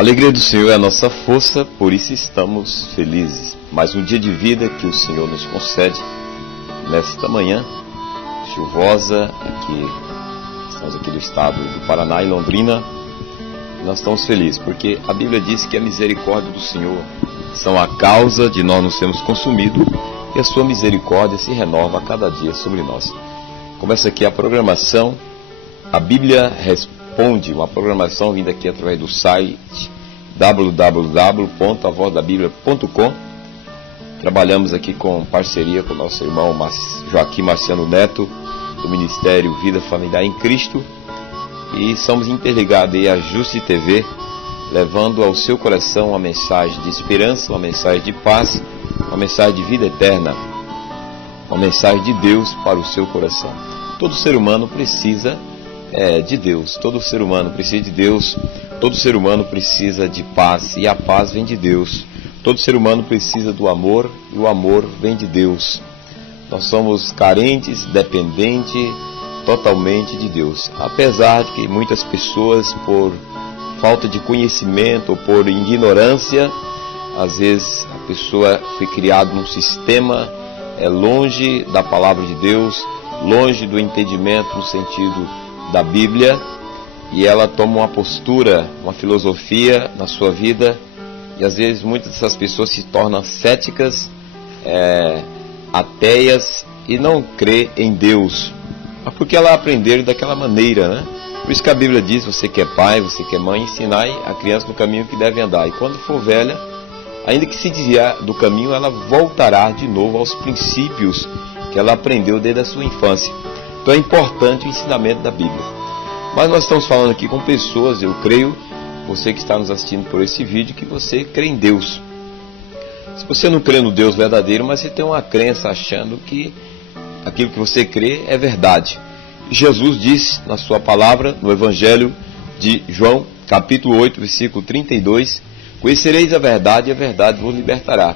A alegria do Senhor é a nossa força, por isso estamos felizes. Mais um dia de vida que o Senhor nos concede nesta manhã chuvosa, estamos aqui do estado do Paraná e Londrina. Nós estamos felizes porque a Bíblia diz que a misericórdia do Senhor são a causa de nós não sermos consumidos e a sua misericórdia se renova a cada dia sobre nós. Começa aqui a programação, a Bíblia Responde, uma programação vinda aqui através do site www.avozdabiblia.com. Trabalhamos aqui com parceria com o nosso irmão Joaquim Marciano Neto, do Ministério Vida Familiar em Cristo, e somos interligados aí à Justi TV, levando ao seu coração uma mensagem de esperança, uma mensagem de paz, uma mensagem de vida eterna, uma mensagem de Deus para o seu coração. Todo ser humano precisa de Deus, todo ser humano precisa de Deus, todo ser humano precisa de paz, e a paz vem de Deus. Todo ser humano precisa do amor, e o amor vem de Deus. Nós somos carentes, dependentes totalmente de Deus. Apesar de que muitas pessoas, por falta de conhecimento ou por ignorância, às vezes a pessoa foi criada num sistema longe da palavra de Deus, longe do entendimento no sentido da Bíblia, e ela toma uma postura, uma filosofia na sua vida, e às vezes muitas dessas pessoas se tornam céticas, ateias, e não crê em Deus, mas porque ela aprenderam daquela maneira, né? Por isso que a Bíblia diz: você que é pai, você que é mãe, ensinai a criança no caminho que deve andar, e quando for velha, ainda que se desviar do caminho, ela voltará de novo aos princípios que ela aprendeu desde a sua infância. Então é importante o ensinamento da Bíblia. Mas nós estamos falando aqui com pessoas, eu creio, você que está nos assistindo por esse vídeo, que você crê em Deus. Se você não crê no Deus verdadeiro, mas você tem uma crença achando que aquilo que você crê é verdade. Jesus disse na sua palavra, no Evangelho de João, capítulo 8, versículo 32, conhecereis a verdade e a verdade vos libertará.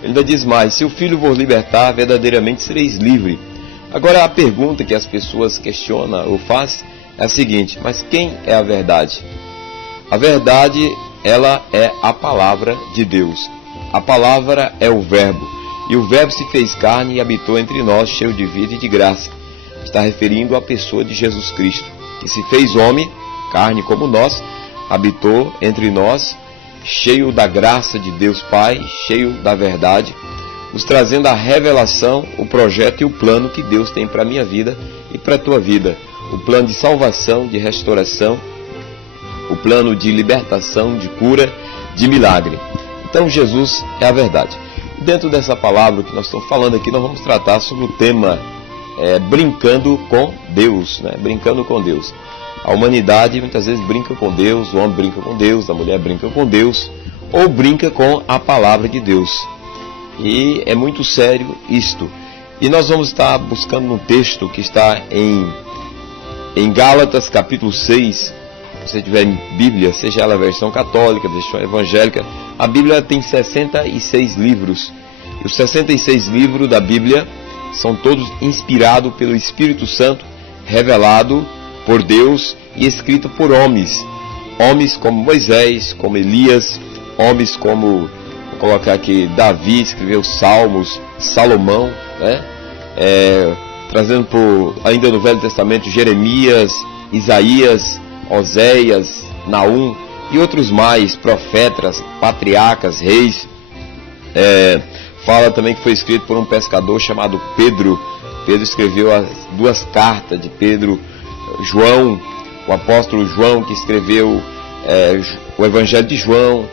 Ele ainda diz mais: se o Filho vos libertar, verdadeiramente sereis livres. Agora a pergunta que as pessoas questionam ou fazem é a seguinte: mas quem é a verdade? A verdade, ela é a palavra de Deus. A palavra é o Verbo, e o Verbo se fez carne e habitou entre nós, cheio de vida e de graça. Está referindo à pessoa de Jesus Cristo, que se fez homem, carne como nós, habitou entre nós, cheio da graça de Deus Pai, cheio da verdade, nos trazendo a revelação, o projeto e o plano que Deus tem para a minha vida e para a tua vida. O plano de salvação, de restauração, o plano de libertação, de cura, de milagre. Então Jesus é a verdade. Dentro dessa palavra que nós estamos falando aqui, nós vamos tratar sobre o tema brincando com Deus, né? Brincando com Deus. A humanidade muitas vezes brinca com Deus, o homem brinca com Deus, a mulher brinca com Deus, ou brinca com a palavra de Deus. E é muito sério isto. E nós vamos estar buscando um texto que está em Gálatas capítulo 6. Se você tiver Bíblia, seja ela a versão católica, versão evangélica, a Bíblia tem 66 livros. E os 66 livros da Bíblia são todos inspirados pelo Espírito Santo, revelado por Deus e escrito por homens. Homens como Moisés, como Elias, homens como, vou colocar aqui, Davi, escreveu Salmos, Salomão, né? Trazendo ainda no Velho Testamento, Jeremias, Isaías, Oséias, Naum e outros mais, profetas, patriarcas, reis. Fala também que foi escrito por um pescador chamado Pedro. Pedro escreveu as 2 cartas de Pedro. João, o apóstolo João, que escreveu o Evangelho de João,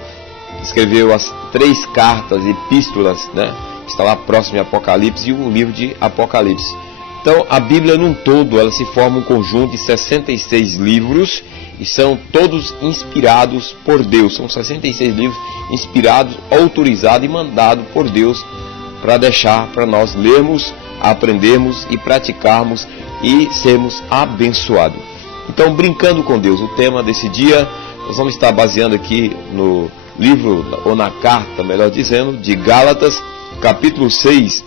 escreveu as 3 cartas, epístolas, né, que está lá próximo de Apocalipse, e o livro de Apocalipse. Então a Bíblia num todo, ela se forma um conjunto de 66 livros, e são todos inspirados por Deus. São 66 livros inspirados, autorizados e mandados por Deus para deixar para nós lermos, aprendermos e praticarmos e sermos abençoados. Então, brincando com Deus, o tema desse dia, nós vamos estar baseando aqui no livro, ou na carta, melhor dizendo, de Gálatas, capítulo 6.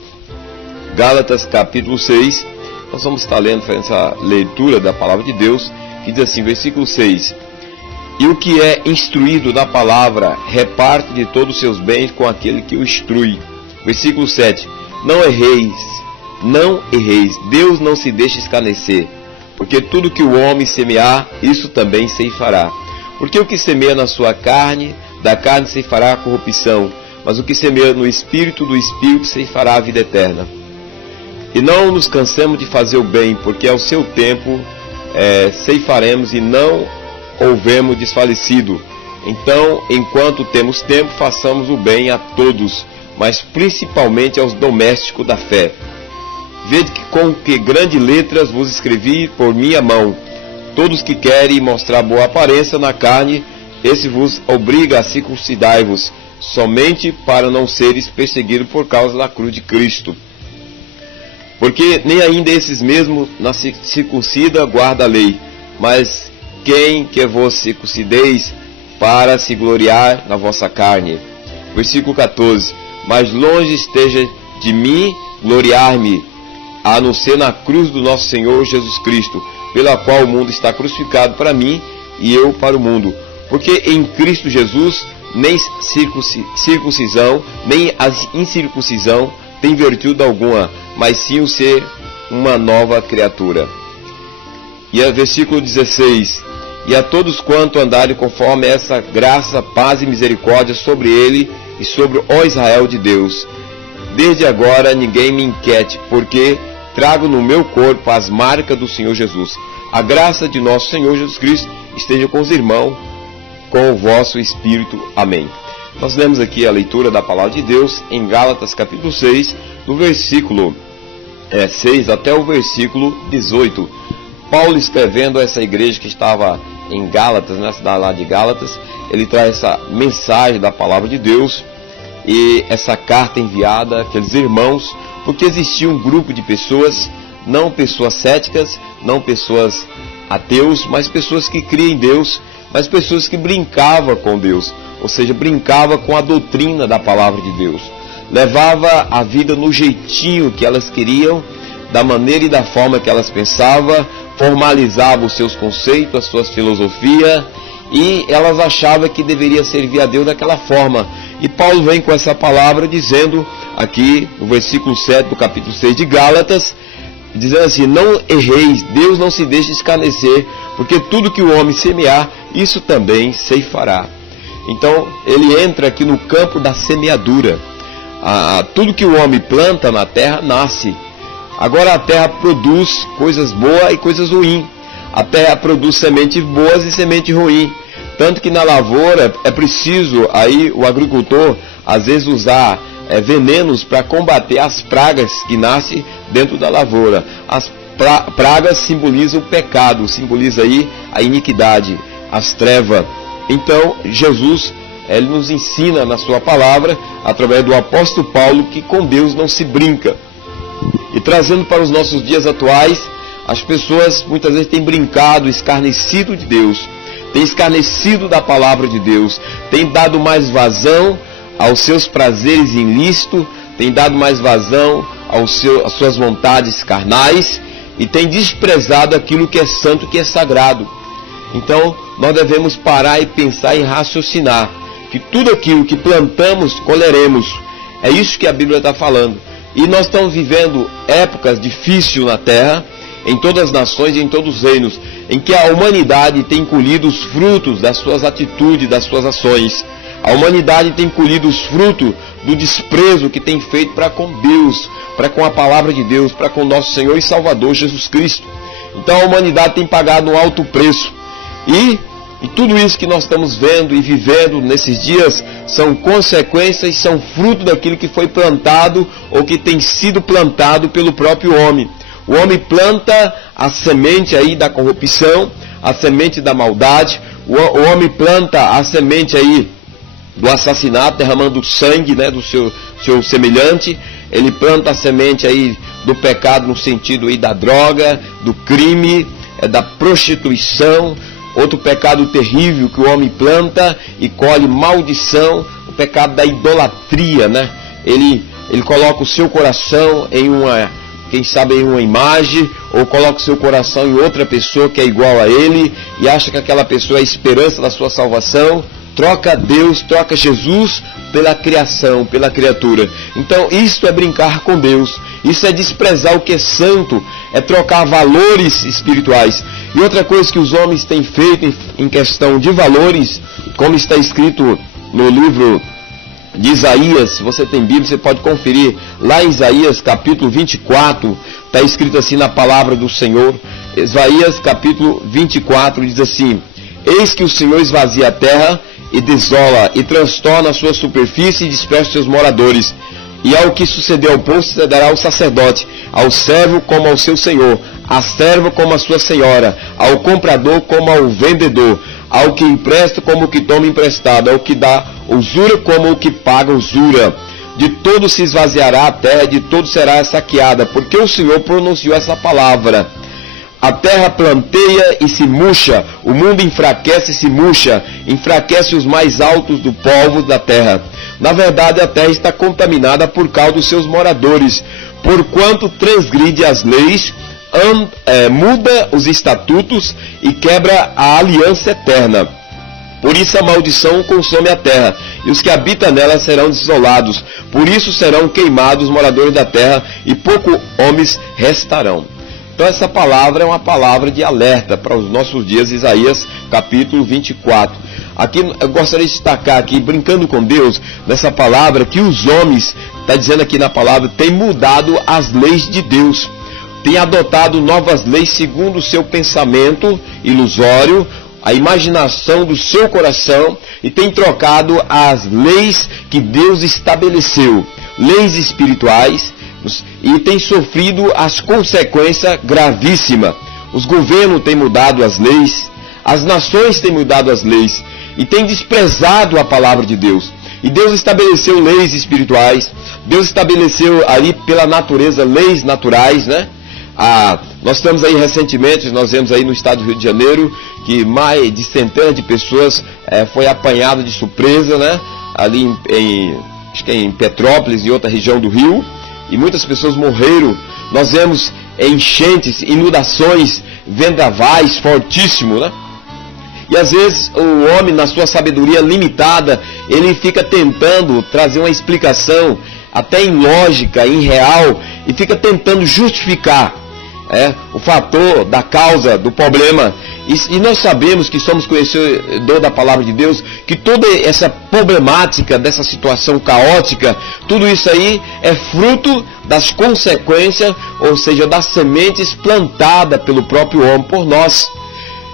Gálatas, capítulo 6, nós vamos estar lendo essa leitura da palavra de Deus, que diz assim, versículo 6: E o que é instruído na palavra, reparte de todos os seus bens com aquele que o instrui. Versículo 7. Não erreis, não erreis, Deus não se deixa escarnecer, porque tudo que o homem semear, isso também ceifará. Porque o que semeia na sua carne, da carne ceifará a corrupção, mas o que semeia no Espírito, do Espírito ceifará a vida eterna. E não nos cansemos de fazer o bem, porque ao seu tempo ceifaremos e não houvemos desfalecido. Então, enquanto temos tempo, façamos o bem a todos, mas principalmente aos domésticos da fé. Vede que com que grandes letras vos escrevi por minha mão. Todos que querem mostrar boa aparência na carne, esse vos obriga a circuncidar-vos, somente para não seres perseguidos por causa da cruz de Cristo. Porque nem ainda esses mesmos na circuncida guarda a lei, mas quem que vos circuncideis para se gloriar na vossa carne. Versículo 14. Mas longe esteja de mim gloriar-me, a não ser na cruz do nosso Senhor Jesus Cristo, pela qual o mundo está crucificado para mim e eu para o mundo. Porque em Cristo Jesus nem circuncisão, nem a incircuncisão tem virtude alguma, mas sim o ser uma nova criatura. E a versículo 16. E a todos quanto andarem conforme essa graça, paz e misericórdia sobre ele e sobre o Israel de Deus. Desde agora ninguém me inquiete, porque trago no meu corpo as marcas do Senhor Jesus. A graça de nosso Senhor Jesus Cristo esteja com os irmãos, com o vosso espírito. Amém. Nós lemos aqui a leitura da palavra de Deus em Gálatas capítulo 6, do versículo 6 até o versículo 18. Paulo, escrevendo a essa igreja que estava em Gálatas, na cidade lá de Gálatas, ele traz essa mensagem da palavra de Deus e essa carta enviada àqueles irmãos, porque existia um grupo de pessoas, não pessoas céticas, não pessoas ateus, mas pessoas que criam em Deus, mas pessoas que brincavam com Deus, ou seja, brincava com a doutrina da palavra de Deus, levava a vida no jeitinho que elas queriam, da maneira e da forma que elas pensavam, formalizava os seus conceitos, as suas filosofias, e elas achavam que deveria servir a Deus daquela forma. E Paulo vem com essa palavra dizendo, aqui no versículo 7 do capítulo 6 de Gálatas, dizendo assim: não erreis, Deus não se deixa escarnecer, porque tudo que o homem semear, isso também ceifará. Então, ele entra aqui no campo da semeadura. Tudo que o homem planta na terra, nasce. Agora a terra produz coisas boas e coisas ruins. A terra produz sementes boas e semente ruim. Tanto que na lavoura é preciso aí o agricultor às vezes usar venenos para combater as pragas que nascem dentro da lavoura. As pragas simbolizam o pecado, simboliza aí a iniquidade, as trevas. Então Jesus, ele nos ensina na sua palavra, através do apóstolo Paulo, que com Deus não se brinca. E trazendo para os nossos dias atuais, as pessoas muitas vezes têm brincado, escarnecido de Deus, têm escarnecido da palavra de Deus, têm dado mais vazão aos seus prazeres ilícitos, têm dado mais vazão às suas vontades carnais e têm desprezado aquilo que é santo, que é sagrado. Então, nós devemos parar e pensar e raciocinar que tudo aquilo que plantamos, colheremos. É isso que a Bíblia está falando. E nós estamos vivendo épocas difíceis na Terra, em todas as nações e em todos os reinos, em que a humanidade tem colhido os frutos das suas atitudes, das suas ações. A humanidade tem colhido os frutos do desprezo que tem feito para com Deus, para com a palavra de Deus, para com nosso Senhor e Salvador Jesus Cristo. Então a humanidade tem pagado um alto preço. E tudo isso que nós estamos vendo e vivendo nesses dias são consequências, são fruto daquilo que foi plantado ou que tem sido plantado pelo próprio homem. O homem planta a semente aí da corrupção, a semente da maldade. O homem planta a semente aí do assassinato, derramando sangue, né, do seu semelhante. Ele planta a semente aí do pecado no sentido aí da droga, do crime, da prostituição. Outro pecado terrível que o homem planta e colhe maldição, o pecado da idolatria, né? Ele coloca o seu coração em quem sabe em uma imagem, ou coloca o seu coração em outra pessoa que é igual a ele, e acha que aquela pessoa é a esperança da sua salvação. Troca Deus, troca Jesus pela criação, pela criatura. Então isso é brincar com Deus, isso é desprezar o que é santo, é trocar valores espirituais. E outra coisa que os homens têm feito em questão de valores, como está escrito no livro de Isaías, se você tem Bíblia, você pode conferir, lá em Isaías capítulo 24, está escrito assim na palavra do Senhor. Isaías capítulo 24 diz assim: eis que o Senhor esvazia a terra e desola, e transtorna a sua superfície e dispersa os seus moradores. E ao que sucedeu ao povo sucederá ao sacerdote, ao servo como ao seu senhor, à serva como a sua senhora, ao comprador como ao vendedor, ao que empresta como o que toma emprestado, ao que dá usura como o que paga usura. De todo se esvaziará a terra, de todo será saqueada, porque o Senhor pronunciou essa palavra. A terra planteia e se murcha, o mundo enfraquece e se murcha, enfraquece os mais altos do povo da terra. Na verdade, a terra está contaminada por causa dos seus moradores, porquanto transgride as leis, muda os estatutos e quebra a aliança eterna. Por isso a maldição consome a terra, e os que habitam nela serão desolados. Por isso serão queimados os moradores da terra, e poucos homens restarão. Então essa palavra é uma palavra de alerta para os nossos dias, Isaías capítulo 24. Aqui eu gostaria de destacar aqui, brincando com Deus, nessa palavra, que os homens, está dizendo aqui na palavra, têm mudado as leis de Deus. Têm adotado novas leis segundo o seu pensamento ilusório, a imaginação do seu coração, e têm trocado as leis que Deus estabeleceu, leis espirituais, e tem sofrido as consequências gravíssimas. Os governos têm mudado as leis, as nações têm mudado as leis, e têm desprezado a palavra de Deus. E Deus estabeleceu leis espirituais, Deus estabeleceu ali pela natureza leis naturais, né? Nós estamos aí recentemente, nós vemos aí no estado do Rio de Janeiro, que mais de centenas de pessoas foi apanhado de surpresa, né? Ali acho que em Petrópolis e outra região do Rio, e muitas pessoas morreram. Nós vemos enchentes, inundações, vendavais fortíssimos, né? E às vezes o homem, na sua sabedoria limitada, ele fica tentando trazer uma explicação, até em lógica, em real, e fica tentando justificar o fator da causa do problema. E nós sabemos que somos conhecedores da palavra de Deus, que toda essa problemática, dessa situação caótica, tudo isso aí é fruto das consequências, ou seja, das sementes plantadas pelo próprio homem por nós.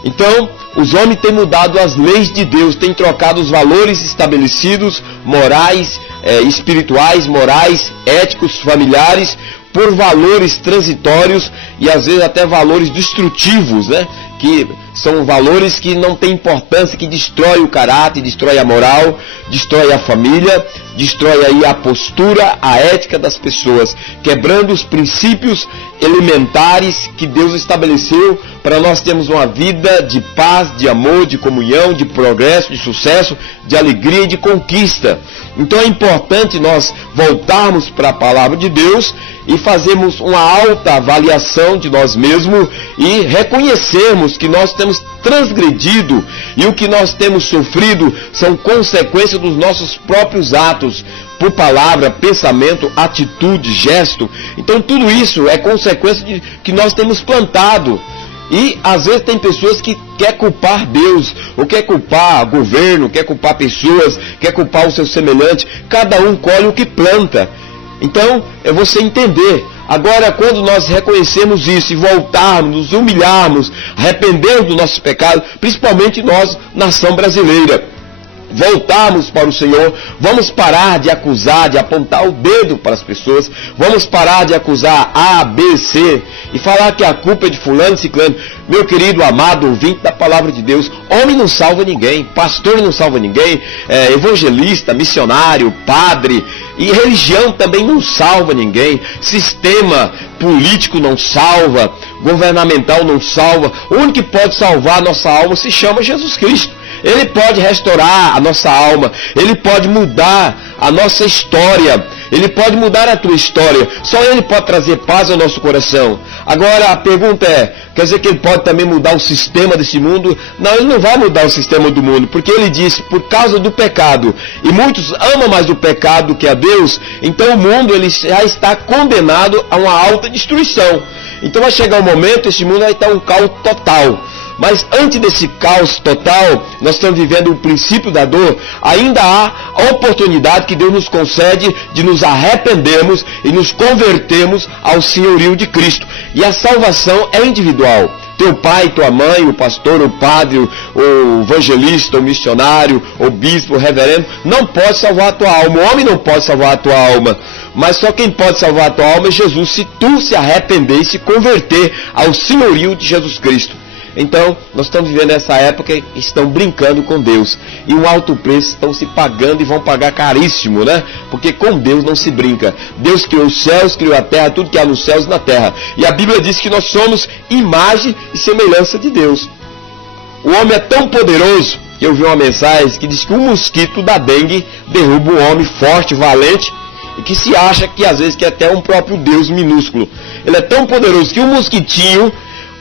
Então, os homens têm mudado as leis de Deus, têm trocado os valores estabelecidos, morais, espirituais, morais, éticos, familiares, por valores transitórios e às vezes até valores destrutivos, né? Que são valores que não têm importância, que destrói o caráter, destrói a moral, destrói a família, destrói aí a postura, a ética das pessoas, quebrando os princípios elementares que Deus estabeleceu para nós termos uma vida de paz, de amor, de comunhão, de progresso, de sucesso, de alegria e de conquista. Então é importante nós voltarmos para a palavra de Deus e fazermos uma alta avaliação de nós mesmos e reconhecermos que nós temos transgredido e o que nós temos sofrido são consequências dos nossos próprios atos, por palavra, pensamento, atitude, gesto. Então tudo isso é consequência de que nós temos plantado. E às vezes tem pessoas que quer culpar Deus, ou quer culpar governo, quer culpar pessoas, quer culpar o seu semelhante. Cada um colhe o que planta. Então é você entender. Agora, quando nós reconhecemos isso e voltarmos, nos humilharmos, arrependermos do nosso pecado, principalmente nós, nação brasileira, voltarmos para o Senhor, vamos parar de acusar, de apontar o dedo para as pessoas, vamos parar de acusar A, B, C e falar que a culpa é de fulano e ciclano. Meu querido, amado ouvinte da palavra de Deus, homem não salva ninguém, pastor não salva ninguém, evangelista, missionário, padre, e religião também não salva ninguém, sistema político não salva, governamental não salva. O único que pode salvar a nossa alma se chama Jesus Cristo. Ele pode restaurar a nossa alma, Ele pode mudar a nossa história. Ele pode mudar a tua história. Só Ele pode trazer paz ao nosso coração. Agora a pergunta é, quer dizer que Ele pode também mudar o sistema desse mundo? Não, Ele não vai mudar o sistema do mundo, porque Ele disse, por causa do pecado, e muitos amam mais o pecado do que a Deus, então o mundo ele já está condenado a uma alta destruição. Então vai chegar um momento, esse mundo vai estar um caos total. Mas antes desse caos total, nós estamos vivendo o princípio da dor, ainda há a oportunidade que Deus nos concede de nos arrependermos e nos convertermos ao senhorio de Cristo. E a salvação é individual. Teu pai, tua mãe, o pastor, o padre, o evangelista, o missionário, o bispo, o reverendo, não pode salvar a tua alma. O homem não pode salvar a tua alma. Mas só quem pode salvar a tua alma é Jesus, se tu se arrepender e se converter ao senhorio de Jesus Cristo. Então, nós estamos vivendo essa época e estão brincando com Deus. E um alto preço estão se pagando e vão pagar caríssimo, né? Porque com Deus não se brinca. Deus criou os céus, criou a terra, tudo que há nos céus e na terra. E a Bíblia diz que nós somos imagem e semelhança de Deus. O homem é tão poderoso, que eu vi uma mensagem que diz que um mosquito da dengue derruba um homem forte, valente, e que se acha que às vezes que é até um próprio Deus minúsculo. Ele é tão poderoso que um mosquitinho,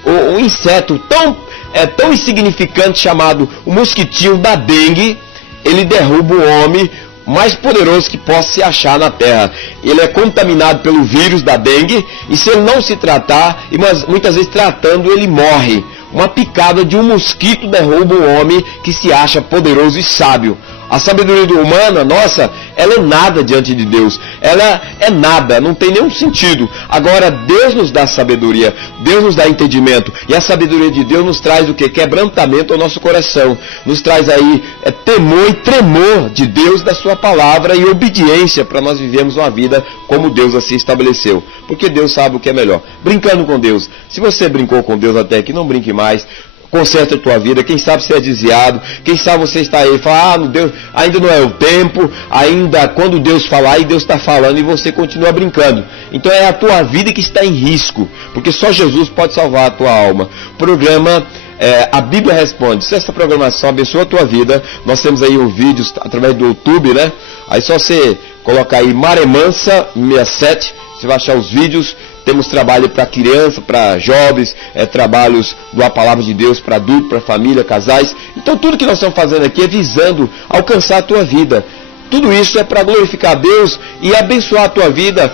um inseto tão insignificante chamado o mosquitinho da dengue, ele derruba o homem mais poderoso que possa se achar na terra. Ele é contaminado pelo vírus da dengue e se ele não se tratar, e muitas vezes tratando, ele morre. Uma picada de um mosquito derruba um homem que se acha poderoso e sábio. A sabedoria humana, nossa, ela é nada diante de Deus. Ela é nada, não tem nenhum sentido. Agora, Deus nos dá sabedoria, Deus nos dá entendimento. E a sabedoria de Deus nos traz o quê? Quebrantamento ao nosso coração. Nos traz aí temor e tremor de Deus, da sua palavra, e obediência para nós vivermos uma vida como Deus assim estabeleceu. Porque Deus sabe o que é melhor. Brincando com Deus. Se você brincou com Deus até aqui, não brinque mais. Conserta a tua vida, quem sabe você é desviado, quem sabe você está aí e fala, Deus, ainda não é o tempo, ainda quando Deus falar, e Deus está falando e você continua brincando. Então é a tua vida que está em risco, porque só Jesus pode salvar a tua alma. Programa A Bíblia Responde. Se essa programação abençoa a tua vida, nós temos aí os vídeos através do YouTube, né? Aí só você colocar aí Maremansa 67, você vai achar os vídeos. Temos trabalho para criança, para jovens, trabalhos da palavra de Deus para adulto, para família, casais. Então tudo que nós estamos fazendo aqui é visando alcançar a tua vida. Tudo isso é para glorificar a Deus e abençoar a tua vida,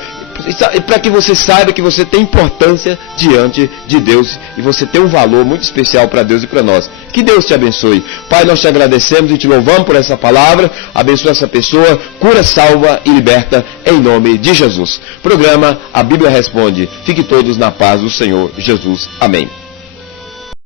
para que você saiba que você tem importância diante de Deus e você tem um valor muito especial para Deus e para nós. Que Deus te abençoe. Pai, nós te agradecemos e te louvamos por essa palavra. Abençoa essa pessoa, cura, salva e liberta em nome de Jesus. Programa A Bíblia Responde. Fique todos na paz do Senhor Jesus. Amém.